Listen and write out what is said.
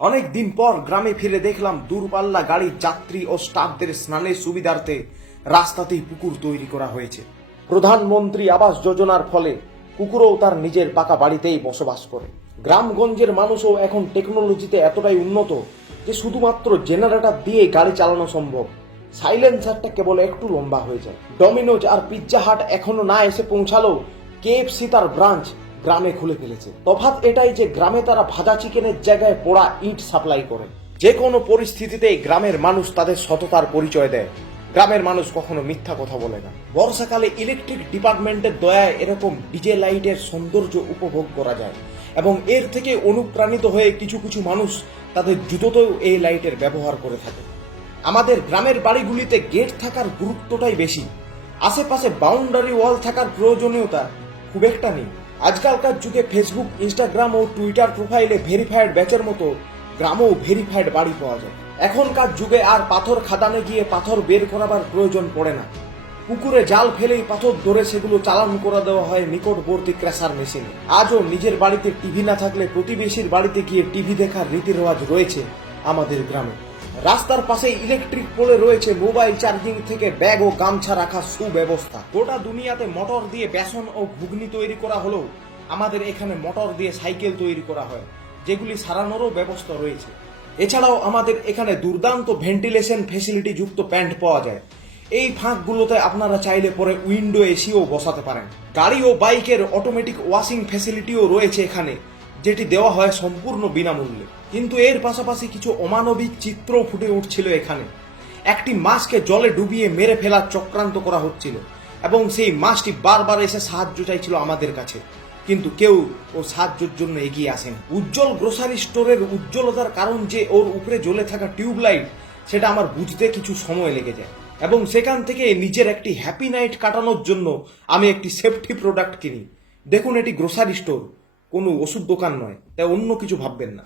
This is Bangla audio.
অনেক দিন পর গ্রামে ফিরে দেখলাম দূরপাল্লা গাড়ির যাত্রী ও স্টাফদের স্নানের সুবিধার্থে রাস্তাতেই পুকুর তৈরি করা হয়েছে। প্রধানমন্ত্রী আবাস যোজনার ফলে কুকুরও তার নিজের পাকা বাড়িতেই বসবাস করে। গ্রামগঞ্জের মানুষও এখন টেকনোলজিতে এতটাই উন্নত যে শুধুমাত্র জেনারেটর দিয়ে গাড়ি চালানো সম্ভব। সাইলেন্সারটা কেবল একটু লম্বা হয়ে যায়। ডমিনোজ আর পিৎজা হাট এখনো না এসে পৌঁছালো, কেএফসি তার ব্রাঞ্চ গ্রামে খুলে ফেলেছে। তফাৎ এটাই যে গ্রামে তারা ভাজা চিকেনের জায়গায় পোড়া ইট সাপ্লাই করে। যে কোনো পরিস্থিতিতে গ্রামের মানুষ তাদের সততার পরিচয় দেয়। গ্রামের মানুষ কখনো মিথ্যা কথা বলে না। বর্ষাকালে ইলেকট্রিক ডিপার্টমেন্টের দয়ায় এরকম ডিজে লাইটের সৌন্দর্য উপভোগ করা যায় এবং এর থেকে অনুপ্রাণিত হয়ে কিছু কিছু মানুষ তাদের জুতোতেও এই লাইটের ব্যবহার করে থাকে। আমাদের গ্রামের বাড়িগুলিতে গেট থাকার গুরুত্বটাই বেশি, আশেপাশে বাউন্ডারি ওয়াল থাকার প্রয়োজনীয়তা খুব একটা নেই। আজকালকার যুগে ফেসবুক, ইনস্টাগ্রাম ও টুইটার প্রোফাইলে ভেরিফাইড ব্যাচের মতো গ্রামেও ভেরিফাইড বাড়ি পাওয়া যায়। এখনকার যুগে আর পাথর খাদানে গিয়ে পাথর বের করাবার প্রয়োজন পড়ে না। পুকুরে জাল ফেলেই পাথর ধরে সেগুলো চালান করে দেওয়া হয় নিকটবর্তী ক্র্যাশার মেশিনে। আজও নিজের বাড়িতে টিভি না থাকলে প্রতিবেশীর বাড়িতে গিয়ে টিভি দেখার রীতি রেওয়াজ রয়েছে আমাদের গ্রামে। রাস্তার পাশে ইলেকট্রিক পোলে রয়েছে মোবাইল চার্জিং থেকে ব্যাগ ও গামছা রাখার সুব্যবস্থা। গোটা দুনিয়াতে মোটর দিয়ে বেসন ও ঘুগনি তৈরি করা হলেও আমাদের এখানে মোটর দিয়ে সাইকেল তৈরি করা হয়, যেগুলি সারানোরও ব্যবস্থা রয়েছে। এছাড়াও আমাদের এখানে দুর্দান্ত ভেন্টিলেশন ফেসিলিটি যুক্ত প্যান্ট পাওয়া যায়। এই ফাঁকগুলোতে আপনারা চাইলে পরে উইন্ডো এসিও বসাতে পারেন। গাড়ি ও বাইকের অটোমেটিক ওয়াশিং ফেসিলিটিও রয়েছে এখানে, যেটি দেওয়া হয় সম্পূর্ণ বিনামূল্যে। কিন্তু এর পাশাপাশি কিছু অমানবিক চিত্র ফুটে উঠছিল এখানে। একটি মাছকে জলে ডুবিয়ে মেরে ফেলার চক্রান্ত করা হচ্ছিল এবং সেই মাছটি বারবার এসে সাহায্য চাইছিল আমাদের কাছে, কিন্তু কেউ ও সাহায্যের জন্য এগিয়ে আসেন। উজ্জ্বল গ্রোসারি স্টোরের উজ্জ্বলতার কারণ যে ওর উপরে জ্বলে থাকা টিউবলাইট, সেটা আমার বুঝতে কিছু সময় লেগে যায় এবং সেখান থেকে নিজের একটি হ্যাপি নাইট কাটানোর জন্য আমি একটি সেফটি প্রোডাক্ট কিনি। দেখুন, এটি গ্রোসারি স্টোর, কোনো ওষুধ দোকান নয়, তাই অন্য কিছু ভাববেন না।